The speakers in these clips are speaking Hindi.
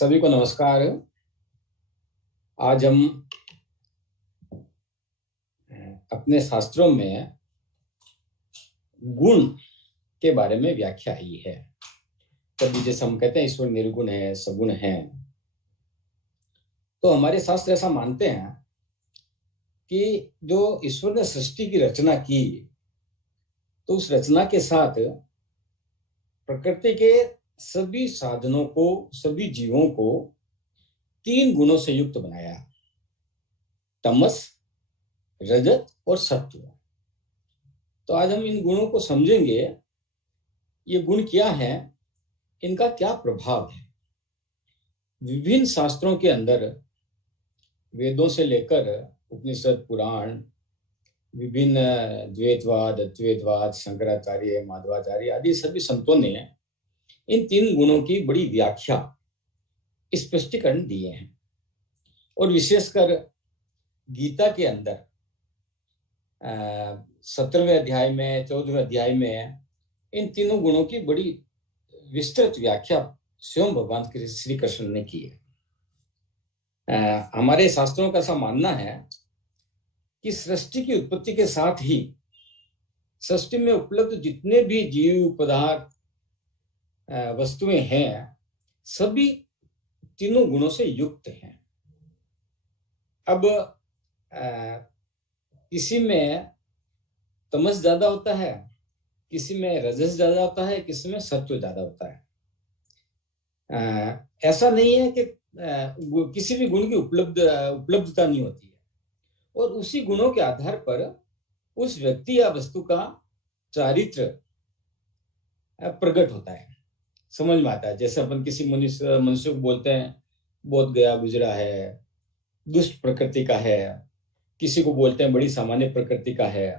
सभी को नमस्कार। आज हम अपने शास्त्रों में गुण के बारे में व्याख्या आई है। कभी जैसे हम कहते हैं ईश्वर निर्गुण है, सगुण है, तो हमारे शास्त्र ऐसा मानते हैं कि जो ईश्वर ने सृष्टि की रचना की, तो उस रचना के साथ प्रकृति के सभी साधनों को, सभी जीवों को 3 गुणों से युक्त बनाया: तमस, रजत और सत्व। तो आज हम इन गुणों को समझेंगे। ये गुण क्या है, इनका क्या प्रभाव है। विभिन्न शास्त्रों के अंदर, वेदों से लेकर उपनिषद, पुराण, विभिन्न द्वैतवाद, अद्वैतवाद, शंकराचार्य, माधवाचार्य आदि सभी संतों ने इन 3 गुणों की बड़ी व्याख्या, स्पष्टीकरण दिए हैं। और विशेषकर गीता के अंदर 17वें अध्याय में, 14वें अध्याय में इन तीनों गुणों की बड़ी विस्तृत व्याख्या स्वयं भगवान श्री कृष्ण ने की है। हमारे शास्त्रों का ऐसा मानना है कि सृष्टि की उत्पत्ति के साथ ही सृष्टि में उपलब्ध जितने भी जीव पदार्थ, वस्तुएं हैं, सभी तीनों गुणों से युक्त हैं। अब किसी में तमस ज्यादा होता है, किसी में रजस ज्यादा होता है, किसी में सत्व ज्यादा होता है। ऐसा नहीं है कि किसी भी गुण की उपलब्धता नहीं होती है, और उसी गुणों के आधार पर उस व्यक्ति या वस्तु का चारित्र प्रकट होता है, समझ में आता है। जैसे अपन किसी मनुष्य को बोलते हैं बहुत गया गुजरा है, दुष्ट प्रकृति का है, किसी को बोलते हैं बड़ी सामान्य प्रकृति का है,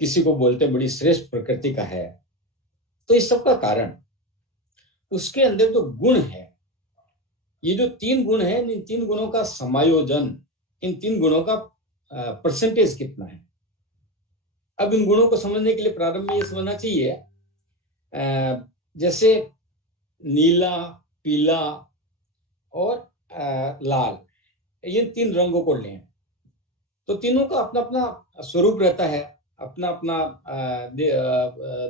किसी को बोलते हैं बड़ी श्रेष्ठ प्रकृति का है। तो इस सब का कारण उसके अंदर जो गुण है, ये जो 3 गुण है, इन 3 गुणों का समायोजन, इन 3 गुणों का परसेंटेज कितना है। अब इन गुणों को समझने के लिए प्रारंभ में ये समझना चाहिए, जैसे नीला, पीला और लाल, ये 3 रंगों को लें तो तीनों का अपना अपना स्वरूप रहता है, अपना अपना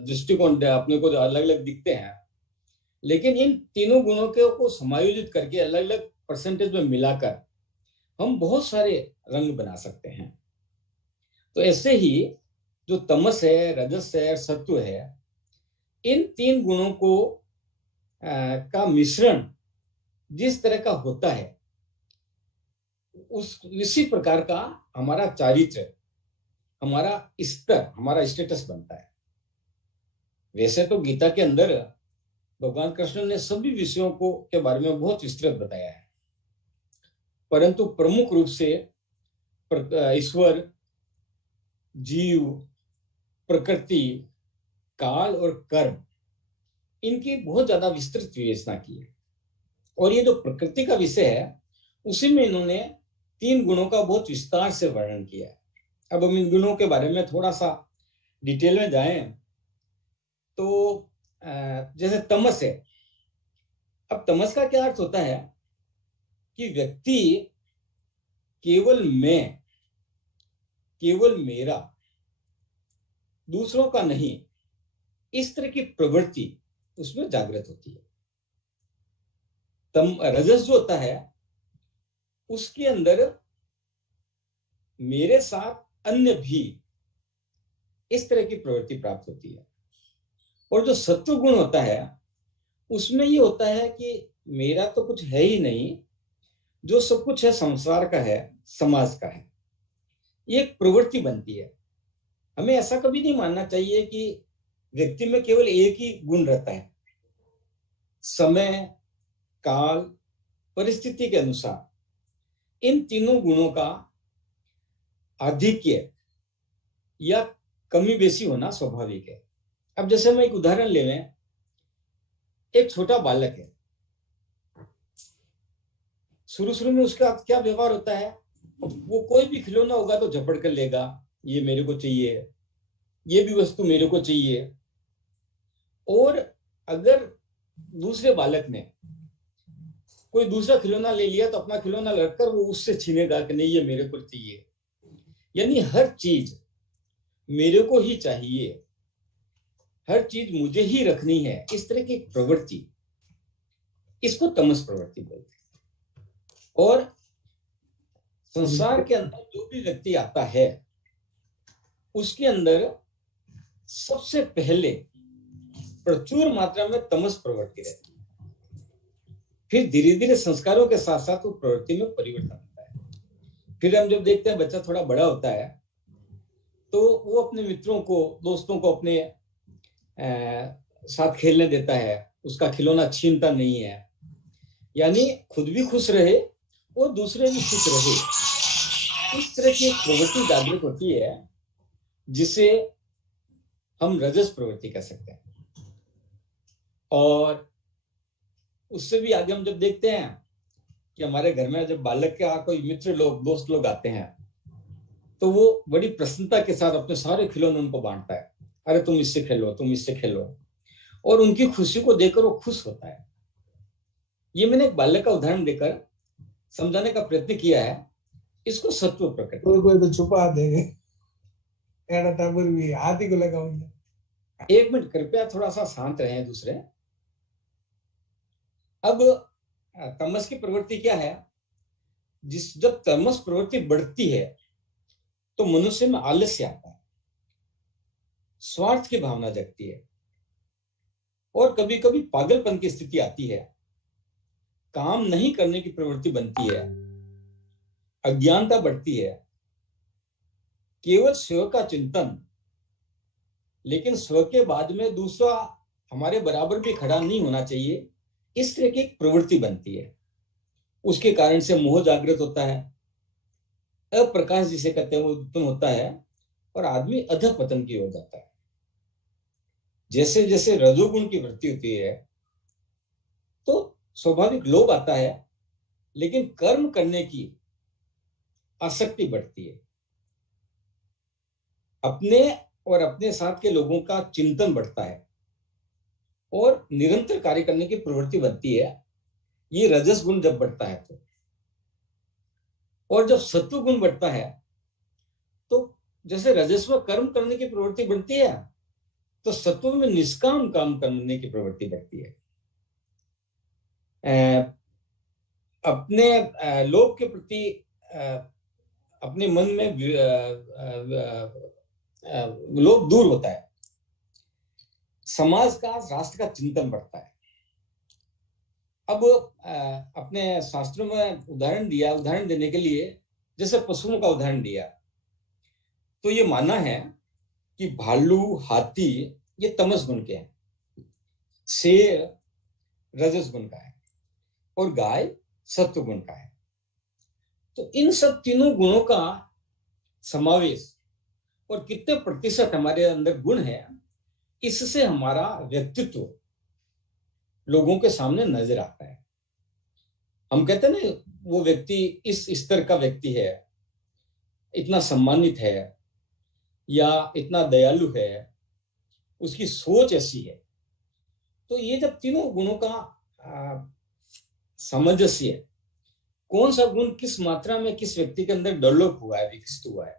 दृष्टिकोण अपने को अलग अलग दिखते हैं। लेकिन इन तीनों गुणों को समायोजित करके अलग अलग परसेंटेज में मिलाकर हम बहुत सारे रंग बना सकते हैं। तो ऐसे ही जो तमस है, रजस है, सत्व है, इन 3 गुणों को का मिश्रण जिस तरह का होता है, उसी प्रकार का हमारा चारित्र, हमारा स्तर, हमारा स्टेटस बनता है। वैसे तो गीता के अंदर भगवान कृष्ण ने सभी विषयों को के बारे में बहुत विस्तृत बताया है, परंतु प्रमुख रूप से ईश्वर, जीव, प्रकृति, काल और कर्म, इनकी बहुत ज्यादा विस्तृत विवेचना की है। और ये जो प्रकृति का विषय है, उसी में इन्होंने 3 गुणों का बहुत विस्तार से वर्णन किया है। अब हम इन गुणों के बारे में थोड़ा सा डिटेल में जाएं तो जैसे तमस है। अब तमस का क्या अर्थ होता है कि व्यक्ति केवल मैं, केवल मेरा, दूसरों का नहीं, इस तरह की प्रवृत्ति उसमें जागृत होती है। रजस जो होता है, उसके अंदर मेरे साथ अन्य भी, इस तरह की प्रवृत्ति प्राप्त होती है। और जो सत्व गुण होता है, उसमें ये होता है कि मेरा तो कुछ है ही नहीं, जो सब कुछ है संसार का है, समाज का है। ये एक प्रवृत्ति बनती है। हमें ऐसा कभी नहीं मानना चाहिए कि व्यक्ति में केवल एक ही गुण रहता है। समय, काल, परिस्थिति के अनुसार इन तीनों गुणों का आधिक्य या कमी बेसी होना स्वाभाविक है। अब जैसे हम एक उदाहरण ले लें, एक छोटा बालक है, शुरू शुरू में उसका क्या व्यवहार होता है, वो कोई भी खिलौना होगा तो झपट कर लेगा, ये मेरे को चाहिए, ये भी वस्तु मेरे को चाहिए। और अगर दूसरे बालक ने कोई दूसरा खिलौना ले लिया तो अपना खिलौना रखकर वो उससे छीनेगा कि नहीं ये मेरे को चाहिए। यानी हर चीज मेरे को ही चाहिए, हर चीज मुझे ही रखनी है, इस तरह की प्रवृत्ति, इसको तमस प्रवृत्ति बोलते हैं। और संसार के अंदर जो भी व्यक्ति आता है उसके अंदर सबसे पहले प्रचुर मात्रा में तमस प्रवृत्ति रहती है। फिर धीरे धीरे संस्कारों के साथ साथ वो प्रवृत्ति में परिवर्तन होता है। फिर हम जब देखते हैं बच्चा थोड़ा बड़ा होता है तो वो अपने मित्रों को, दोस्तों को अपने साथ खेलने देता है, उसका खिलौना छीनता नहीं है, यानी खुद भी खुश रहे और दूसरे भी खुश रहे। इस तरह की एक प्रवृत्ति जागृत होती है जिसे हम रजस प्रवृत्ति कह सकते हैं। और उससे भी आगे हम जब देखते हैं कि हमारे घर में जब बालक के कोई मित्र लोग, दोस्त लोग आते हैं तो वो बड़ी प्रसन्नता के साथ अपने सारे खिलौने उनको बांटता है, अरे तुम इससे खेलो, तुम इससे खेलो, और उनकी खुशी को देखकर वो खुश होता है। ये मैंने एक बालक का उदाहरण देकर समझाने का प्रयत्न किया है। इसको सत्व प्रकट, कोई तो छुपा देंगे, भी हाथी को लगाऊंगा। एक मिनट कृपया थोड़ा सा शांत रहे दूसरे। अब तमस की प्रवृत्ति क्या है? जब तमस प्रवृत्ति बढ़ती है तो मनुष्य में आलस्य आता है, स्वार्थ की भावना जगती है, और कभी कभी पागलपन की स्थिति आती है, काम नहीं करने की प्रवृत्ति बनती है, अज्ञानता बढ़ती है, केवल स्व का चिंतन, लेकिन स्व के बाद में दूसरा हमारे बराबर भी खड़ा नहीं होना चाहिए, इस तरह की प्रवृत्ति बनती है। उसके कारण से मोह जागृत होता है, अप्रकाश जिसे कहते हैं वो उत्पन्न होता है, और आदमी अधःपतन की ओर जाता है। जैसे जैसे रजोगुण की वृद्धि होती है तो स्वाभाविक लोभ आता है, लेकिन कर्म करने की आसक्ति बढ़ती है, अपने और अपने साथ के लोगों का चिंतन बढ़ता है, और निरंतर कार्य करने की प्रवृत्ति बनती है। ये रजस गुण जब बढ़ता है तो, और जब सत्व गुण बढ़ता है तो जैसे रजस्व कर्म करने की प्रवृत्ति बढ़ती है तो सत्व में निष्काम काम करने की प्रवृत्ति बढ़ती है। अपने लोभ के प्रति अपने मन में लोभ दूर होता है, समाज का, राष्ट्र का चिंतन बढ़ता है। अब अपने शास्त्रों में उदाहरण देने के लिए जैसे पशुओं का उदाहरण दिया, तो ये माना है कि भालू, हाथी ये तमस गुण के हैं, शेर रजस गुण का है, और गाय सत्व गुण का है। तो इन सब तीनों गुणों का समावेश और कितने प्रतिशत हमारे अंदर गुण है, इससे हमारा व्यक्तित्व लोगों के सामने नजर आता है। हम कहते हैं ना, वो व्यक्ति इस स्तर का व्यक्ति है, इतना सम्मानित है, या इतना दयालु है, उसकी सोच ऐसी है। तो ये जब तीनों गुणों का सामंजस्य, कौन सा गुण किस मात्रा में किस व्यक्ति के अंदर डेवलप हुआ है, विकसित हुआ है,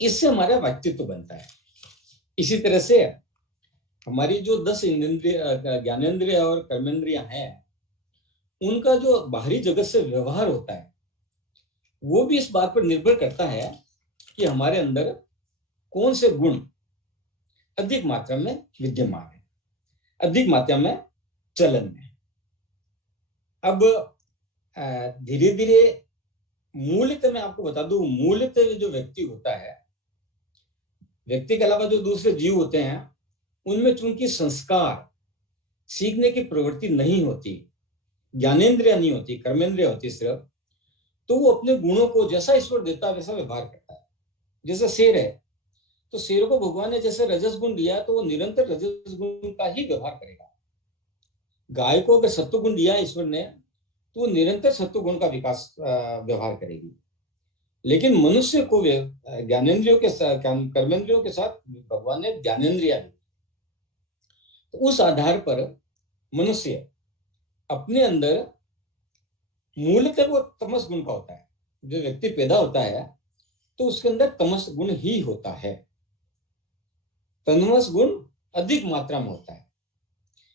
इससे हमारा व्यक्तित्व बनता है। इसी तरह से हमारी जो 10 ज्ञानेंद्रिय और कर्मेंद्रियां हैं, उनका जो बाहरी जगत से व्यवहार होता है वो भी इस बात पर निर्भर करता है कि हमारे अंदर कौन से गुण अधिक मात्रा में विद्यमान है, अधिक मात्रा में चलन में। अब धीरे धीरे मूलतः मैं आपको बता दूं, मूलतः जो व्यक्ति होता है, व्यक्ति के अलावा जो दूसरे जीव होते हैं, उनमें चूंकि संस्कार, सीखने की प्रवृत्ति नहीं होती, ज्ञानेंद्रिय नहीं होती, कर्मेंद्रिय होती सिर्फ, तो वो अपने गुणों को जैसा ईश्वर देता है वैसा व्यवहार करता है। जैसे शेर है, तो शेर को भगवान ने जैसे रजस गुण दिया तो वो निरंतर रजस गुण का ही व्यवहार करेगा। गाय को अगर सत्व गुण दिया ईश्वर ने तो वो निरंतर सत्व गुण का विकास व्यवहार करेगी। लेकिन मनुष्य को ज्ञानेंद्रियों के साथ, कर्मेंद्रियों के साथ भगवान ने ज्ञानेंद्रिया दी, तो उस आधार पर मनुष्य अपने अंदर मूलतः वो तमस गुण का होता है। जो व्यक्ति पैदा होता है तो उसके अंदर तमस गुण ही होता है, तमस गुण अधिक मात्रा में होता है।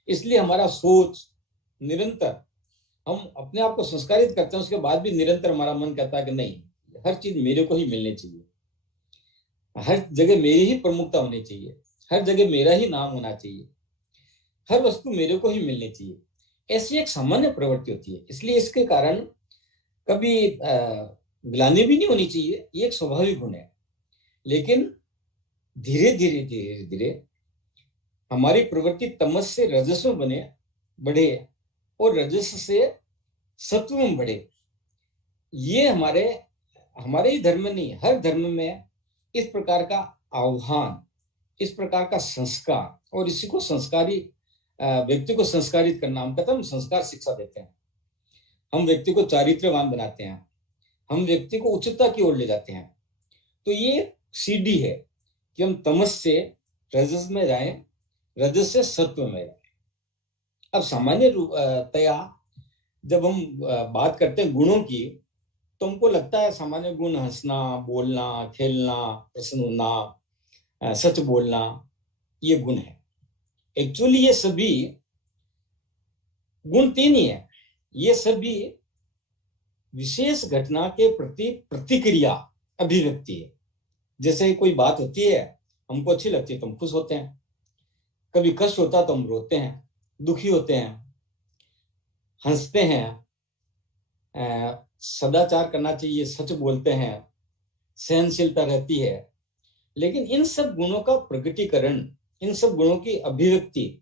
इसलिए हमारा सोच निरंतर, हम अपने आप को संस्कारित करते हैं, उसके बाद भी निरंतर हमारा मन कहता है कि नहीं, हर चीज मेरे को ही मिलनी चाहिए, हर जगह मेरी ही प्रमुखता होनी चाहिए, हर जगह मेरा ही नाम होना चाहिए, हर वस्तु मेरे को ही मिलनी चाहिए। ऐसी एक सामान्य प्रवृत्ति होती है। इसलिए इसके कारण कभी ग्लानि भी नहीं होनी चाहिए, ये एक स्वाभाविक गुण है। लेकिन धीरे धीरे धीरे धीरे हमारी प्रवृत्ति तमस से रजस में बढ़े और रजस से सत्व में बढ़े। ये हमारे ही धर्म में नहीं, हर धर्म में इस प्रकार का आह्वान, इस प्रकार का संस्कार, और इसी को संस्कारी व्यक्ति को संस्कारित करना, हम कहते हैं, हम संस्कार शिक्षा देते हैं, हम व्यक्ति को चारित्र्यवान बनाते हैं, हम व्यक्ति को उच्चता की ओर ले जाते हैं। तो ये सीढ़ी है कि हम तमस से रजस में जाएं, रजस से सत्व में जाएं। अब सामान्य तया जब हम बात करते हैं गुणों की, तो हमको लगता है सामान्य गुण हंसना, बोलना, खेलना, प्रसन्न होना, सच बोलना, ये गुण है। एक्चुअली ये सभी गुण तीन ही है। ये सभी विशेष घटना के प्रति प्रतिक्रिया, अभिव्यक्ति है। जैसे कोई बात होती है, हमको अच्छी लगती है तो हम खुश होते हैं, कभी कष्ट होता तो हम रोते हैं, दुखी होते हैं, हंसते हैं, सदाचार करना चाहिए, सच बोलते हैं, सहनशीलता रहती है। लेकिन इन सब गुणों का प्रकटीकरण, इन सब गुणों की अभिव्यक्ति,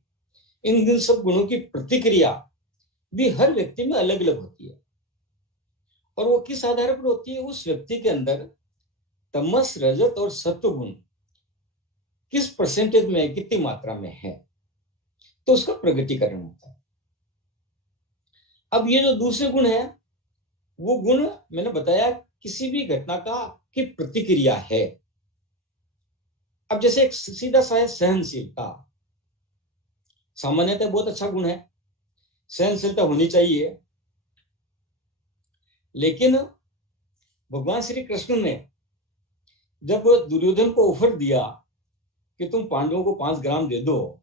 इन सब गुणों की प्रतिक्रिया भी हर व्यक्ति में अलग अलग होती है। और वो किस आधार पर होती है? उस व्यक्ति के अंदर तमस, रजत और सत्व गुण किस परसेंटेज में, कितनी मात्रा में है, तो उसका प्रगटीकरण होता है। अब ये जो दूसरे गुण है, वो गुण मैंने बताया किसी भी घटना की प्रतिक्रिया है। अब जैसे एक सीधा सा है सहनशीलता, सामान्यतः बहुत अच्छा गुण है, सहनशीलता होनी चाहिए। लेकिन भगवान श्री कृष्ण ने जब दुर्योधन को ऑफर दिया कि तुम पांडवों को 5 ग्राम दे दो,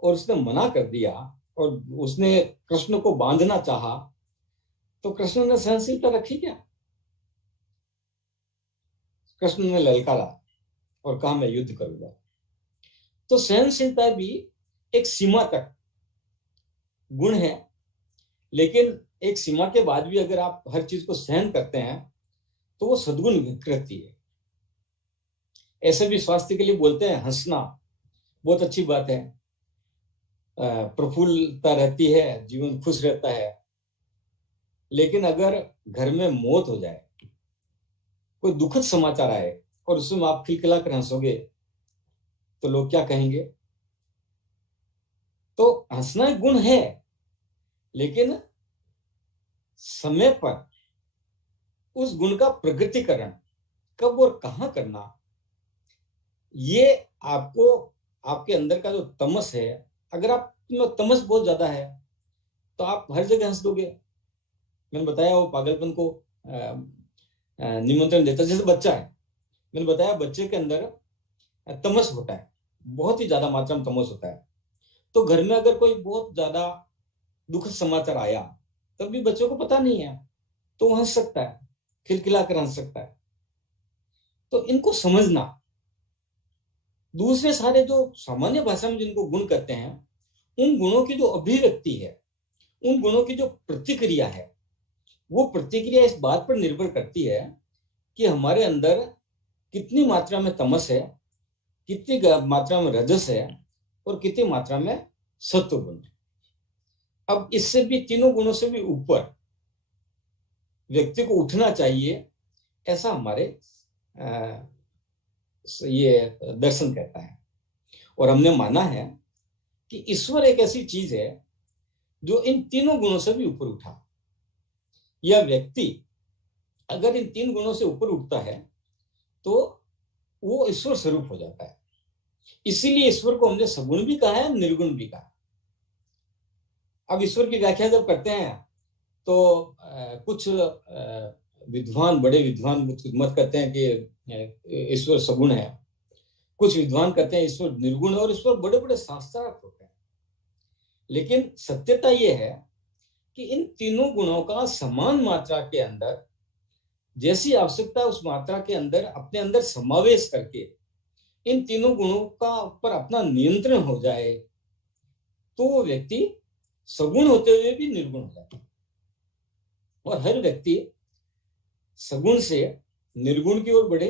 और उसने मना कर दिया और उसने कृष्ण को बांधना चाहा, तो कृष्ण ने सहनशीलता रखी क्या? कृष्ण ने ललकारा और कहा मैं युद्ध करूंगा। तो सहनशीलता भी एक सीमा तक गुण है, लेकिन एक सीमा के बाद भी अगर आप हर चीज को सहन करते हैं तो वो सद्गुण विकृति है। ऐसे भी स्वास्थ्य के लिए बोलते हैं, हंसना बहुत अच्छी बात है, प्रफुल्लता रहती है, जीवन खुश रहता है। लेकिन अगर घर में मौत हो जाए, कोई दुखद समाचार आए और उसमें आप खिलखिला कर हंसोगे, तो लोग क्या कहेंगे? तो हंसना एक गुण है, लेकिन समय पर उस गुण का प्रगटीकरण कब और कहां करना, ये आपको, आपके अंदर का जो तमस है, अगर आप में तमस बहुत ज्यादा है तो आप हर जगह हंस दोगे। मैंने बताया वो पागलपन को निमंत्रण देता है। जैसे बच्चा है, मैंने बताया बच्चे के अंदर तमस होता है, बहुत ही ज्यादा मात्रा में तमस होता है। तो घर में अगर कोई बहुत ज्यादा दुखद समाचार आया, तब भी बच्चों को पता नहीं है, तो हंस सकता है, खिलखिला कर हंस सकता है। तो इनको समझना, दूसरे सारे जो सामान्य भाषा में जिनको गुण कहते हैं, उन गुणों की जो अभिव्यक्ति है, उन गुणों की जो प्रतिक्रिया है, वो प्रतिक्रिया इस बात पर निर्भर करती है कि हमारे अंदर कितनी मात्रा में तमस है, कितनी मात्रा में रजस है, और कितनी मात्रा में सत्व गुण है। अब इससे भी, तीनों गुणों से भी ऊपर व्यक्ति को उठना चाहिए, ऐसा हमारे ये दर्शन कहता है। और हमने माना है कि ईश्वर एक ऐसी चीज है जो इन तीनों गुणों से भी ऊपर उठा। यह व्यक्ति अगर इन 3 गुणों से ऊपर उठता है तो वो ईश्वर स्वरूप हो जाता है। इसीलिए ईश्वर को हमने सगुण भी कहा है, निर्गुण भी कहा। अब ईश्वर की व्याख्या जब करते हैं तो कुछ विद्वान, बड़े विद्वान मत कहते हैं कि ईश्वर सगुण है, कुछ विद्वान कहते हैं ईश्वर निर्गुण है, और ईश्वर बड़े बड़े शास्त्रार्थ होते हैं। लेकिन सत्यता यह है कि इन तीनों गुणों का समान मात्रा के अंदर, जैसी आवश्यकता उस मात्रा के अंदर अपने अंदर समावेश करके इन तीनों गुणों का ऊपर अपना नियंत्रण हो जाए तो वो व्यक्ति सगुण होते हुए भी निर्गुण हो जाता है। और हर व्यक्ति सगुण से निर्गुण की ओर बढ़े,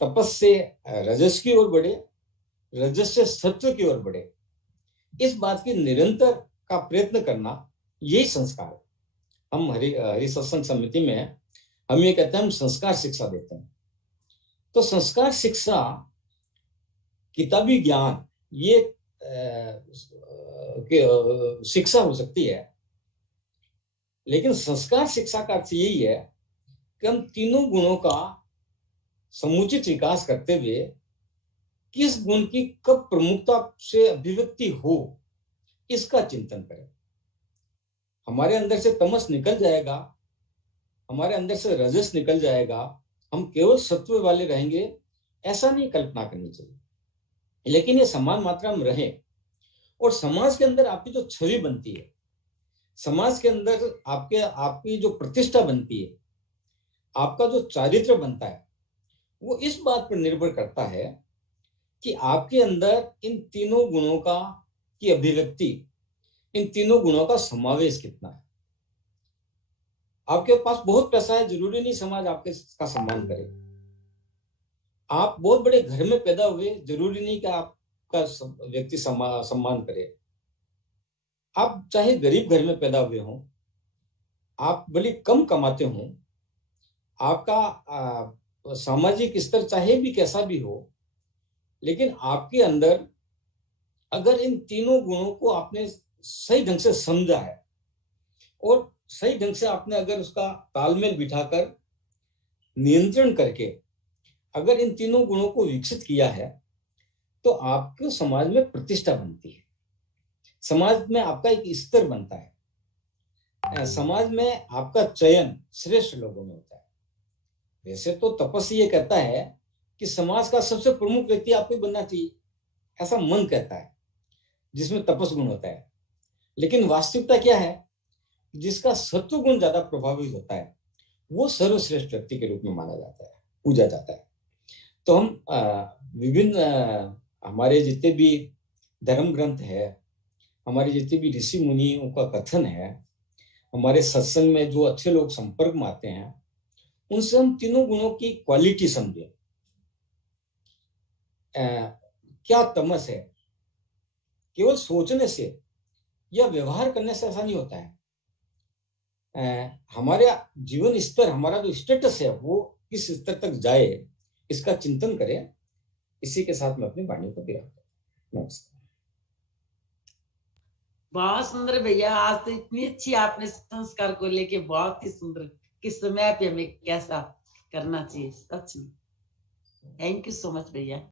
तपस से रजस की ओर बढ़े, रजस से सत्व की ओर बढ़े, इस बात की निरंतर का प्रयत्न करना, यही संस्कार है। हम हरि सत्संग समिति में हम ये कहते हैं, हम संस्कार शिक्षा देते हैं। तो संस्कार शिक्षा, किताबी ज्ञान, ये शिक्षा हो सकती है, लेकिन संस्कार शिक्षा का अर्थ यही है कि हम तीनों गुणों का समुचित विकास करते हुए किस गुण की कब प्रमुखता से अभिव्यक्ति हो, इसका चिंतन करें। हमारे अंदर से तमस निकल जाएगा, हमारे अंदर से रजस निकल जाएगा, हम केवल सत्व वाले रहेंगे, ऐसा नहीं कल्पना करनी चाहिए। लेकिन ये समान मात्रा में रहे, और समाज के अंदर आपकी जो छवि बनती है, समाज के अंदर आपकी जो प्रतिष्ठा बनती है, आपका जो चारित्र बनता है, वो इस बात पर निर्भर करता है कि आपके अंदर इन तीनों गुणों का की अभिव्यक्ति, इन तीनों गुणों का समावेश कितना है। आपके पास बहुत पैसा है, जरूरी नहीं समाज आपके का सम्मान करे। आप बहुत बड़े घर में पैदा हुए, जरूरी नहीं कि आपका व्यक्ति सम्मान करे। आप चाहे गरीब घर में पैदा हुए हों, आप भले कम कमाते हों, आपका सामाजिक स्तर चाहे भी कैसा भी हो, लेकिन आपके अंदर अगर इन तीनों गुणों को आपने सही ढंग से समझा है और सही ढंग से आपने अगर उसका तालमेल बिठाकर नियंत्रण करके अगर इन तीनों गुणों को विकसित किया है, तो आपको समाज में प्रतिष्ठा बनती है, समाज में आपका एक स्तर बनता है, समाज में आपका चयन श्रेष्ठ लोगों में होता है। वैसे तो तपस्या ये कहता है कि समाज का सबसे प्रमुख व्यक्ति आपको बनना चाहिए, ऐसा मन कहता है, जिसमें तपस गुण होता है। लेकिन वास्तविकता क्या है, जिसका सत्व गुण ज्यादा प्रभावित होता है, वो सर्वश्रेष्ठ व्यक्ति के रूप में माना जाता है, पूजा जाता है। तो हम विभिन्न हमारे जितने भी धर्म ग्रंथ है, हमारे जितने भी ऋषि मुनियों का कथन है, हमारे सत्संग में जो अच्छे लोग संपर्क में आते हैं, उनसे हम तीनों गुणों की क्वालिटी समझे। क्या तमस है, केवल सोचने से या व्यवहार करने से ऐसा नहीं होता है। हमारे जीवन स्तर, हमारा जो स्टेटस है, वो किस स्तर तक जाए, इसका चिंतन करें। इसी के साथ मैं अपनी वाणी को विराम करता हूं। नमस्कार। बहुत सुंदर भैया, आज तो इतनी अच्छी आपने संस्कार को लेके बहुत ही सुंदर, किस समय पे हमें कैसा करना चाहिए, सच में। थैंक यू सो मच भैया।